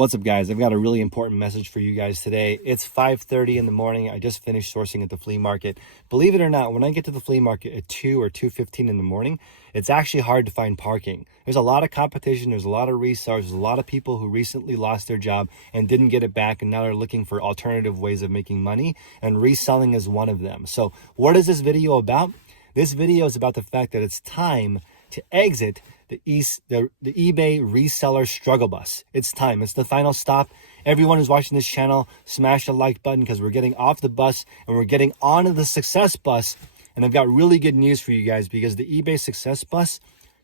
What's up, guys? I've got a really important message for you guys today. It's 5:30 in the morning. I just finished sourcing at the flea market. Believe it or not, when I get to the flea market at 2 or 2:15 in the morning, it's actually hard to find parking. There's a lot of competition. There's a lot of resellers. There's a lot of people who recently lost their job and didn't get it back, and now they're looking for alternative ways of making money, and reselling is one of them. So what is this video about? This video is about the fact that it's time to exit the eBay reseller struggle bus. It's time. It's the final stop. Everyone who's watching this channel, smash the like button because we're getting off the bus and we're getting onto the success bus. And I've got really good news for you guys because the eBay success bus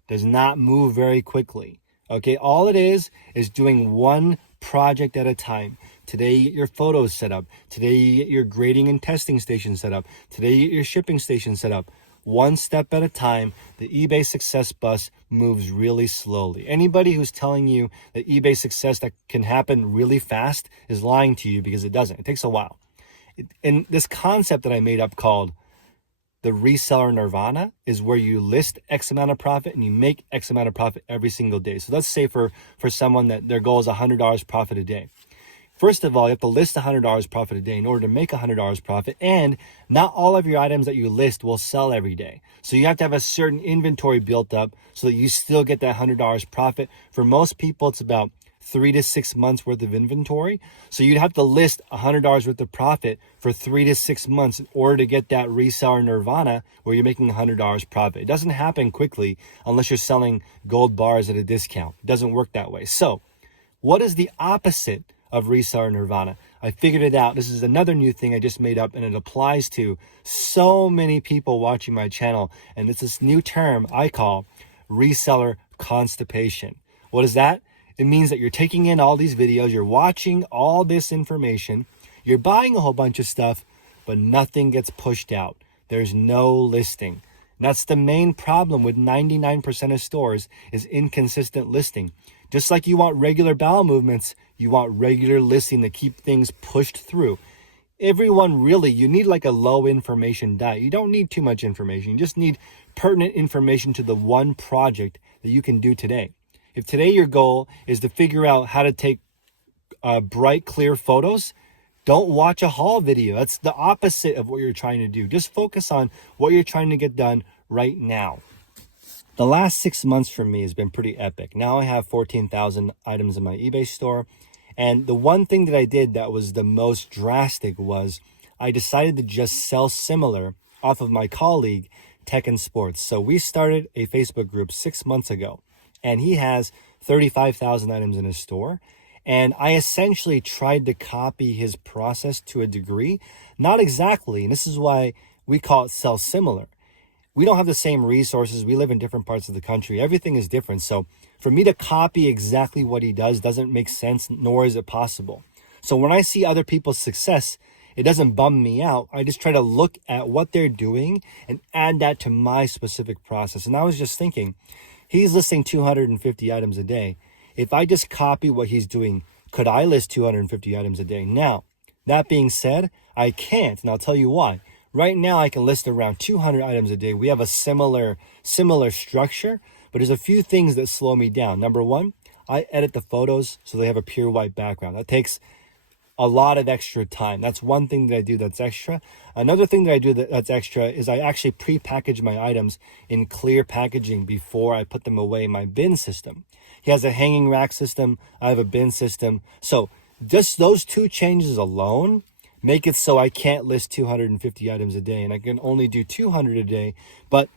does not move very quickly. Okay, all it is doing one project at a time. Today you get your photos set up. Today you get your grading and testing station set up. Today you get your shipping station set up. One step at a time. The eBay success bus moves really slowly. Anybody who's telling you that eBay success that can happen really fast is lying to you because it doesn't. It takes a while. And this concept that I made up called the reseller nirvana is where you list X amount of profit and you make X amount of profit every single day. So let's say for someone that their goal is $100 profit a day. First of all, you have to list $100 profit a day in order to make $100 profit, and not all of your items that you list will sell every day. So you have to have a certain inventory built up so that you still get that $100 profit. For most people, it's about 3 to 6 months worth of inventory. So you'd have to list $100 worth of profit for 3 to 6 months in order to get that reseller nirvana where you're making $100 profit. It doesn't happen quickly unless you're selling gold bars at a discount. It doesn't work that way. So what is the opposite of reseller nirvana? I figured it out. This is another new thing I just made up, and it applies to so many people watching my channel. And it's this new term I call reseller constipation. What is that? It means that you're taking in all these videos, you're watching all this information, you're buying a whole bunch of stuff, but nothing gets pushed out. There's no listing. And that's the main problem with 99% of stores is inconsistent listing. Just like you want regular bowel movements, you want regular listing to keep things pushed through. Everyone really, you need like a low information diet. You don't need too much information. You just need pertinent information to the one project that you can do today. If today your goal is to figure out how to take bright, clear photos, don't watch a haul video. That's the opposite of what you're trying to do. Just focus on what you're trying to get done right now. The last 6 months for me has been pretty epic. Now I have 14,000 items in my eBay store. And the one thing that I did that was the most drastic was I decided to just sell similar off of my colleague, Tech and Sports. So we started a Facebook group 6 months ago, and he has 35,000 items in his store. And I essentially tried to copy his process to a degree. Not exactly, and this is why we call it sell similar. We don't have the same resources. We live in different parts of the country. Everything is different. So for me to copy exactly what he does doesn't make sense, nor is it possible. So when I see other people's success, it doesn't bum me out. I just try to look at what they're doing and add that to my specific process. And I was just thinking, he's listing 250 items a day. If I just copy what he's doing, could I list 250 items a day? Now, that being said, I can't, and I'll tell you why. Right now, I can list around 200 items a day. We have a similar structure, but there's a few things that slow me down. Number one, I edit the photos so they have a pure white background. That takes a lot of extra time. That's one thing that I do that's extra. Another thing that I do that's extra is I actually pre-package my items in clear packaging before I put them away in my bin system. He has a hanging rack system. I have a bin system. So just those two changes alone make it so I can't list 250 items a day, and I can only do 200 a day. But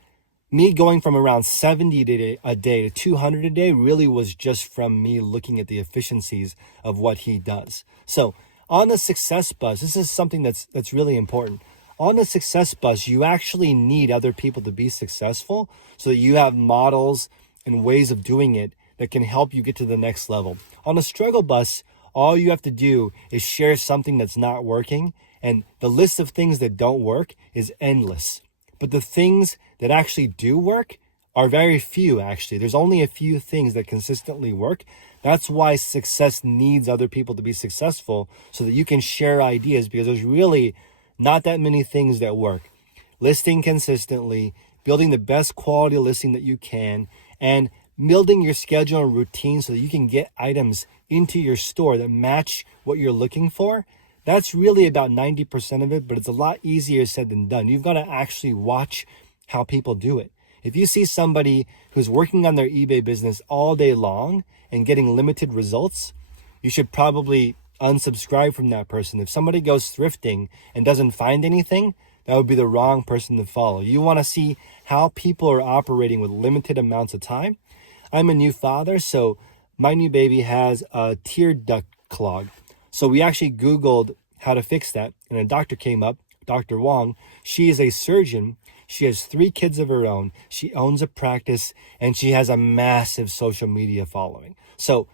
me going from around 70 a day to 200 a day really was just from me looking at the efficiencies of what he does. So on the success bus, this is something that's really important. On the success bus, you actually need other people to be successful so that you have models and ways of doing it that can help you get to the next level. On the struggle bus, all you have to do is share something that's not working, and the list of things that don't work is endless. But the things that actually do work are very few, actually. There's only a few things that consistently work. That's why success needs other people to be successful so that you can share ideas, because there's really not that many things that work. Listing consistently, building the best quality listing that you can, and building your schedule and routine so that you can get items into your store that match what you're looking for, that's really about 90% of it, but it's a lot easier said than done. You've got to actually watch how people do it. If you see somebody who's working on their eBay business all day long and getting limited results, you should probably unsubscribe from that person. If somebody goes thrifting and doesn't find anything, that would be the wrong person to follow. You want to see how people are operating with limited amounts of time. I'm a new father, so my new baby has a tear duct clog. So we actually Googled how to fix that, and a doctor came up, Dr. Wong. She is a surgeon. She has 3 kids of her own. She owns a practice, and she has a massive social media following. So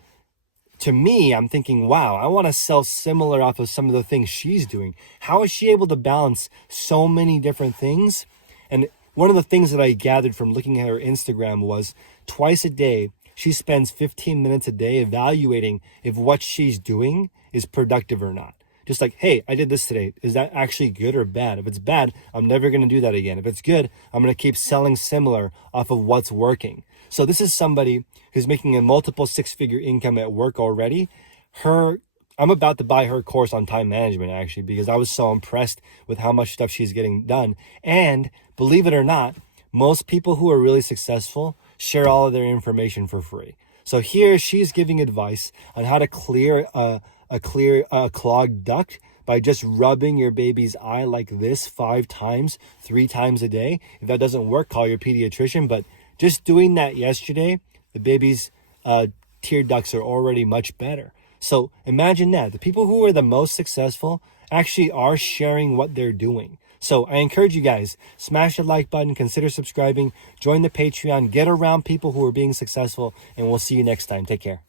to me, I'm thinking, wow, I want to sell similar off of some of the things she's doing. How is she able to balance so many different things? And one of the things that I gathered from looking at her Instagram was twice a day, she spends 15 minutes a day evaluating if what she's doing is productive or not. Just like, hey, I did this today. Is that actually good or bad? If it's bad, I'm never going to do that again. If it's good, I'm going to keep selling similar off of what's working. So this is somebody who's making a multiple 6-figure income at work already. I'm about to buy her course on time management, actually, because I was so impressed with how much stuff she's getting done. And believe it or not, most people who are really successful share all of their information for free. So here she's giving advice on how to clear a clogged duct by just rubbing your baby's eye like this 5 times, 3 times a day. If that doesn't work, call your pediatrician. But just doing that yesterday, the baby's tear ducts are already much better. So imagine that. The people who are the most successful actually are sharing what they're doing. So I encourage you guys, smash the like button, consider subscribing, join the Patreon, get around people who are being successful, and we'll see you next time. Take care.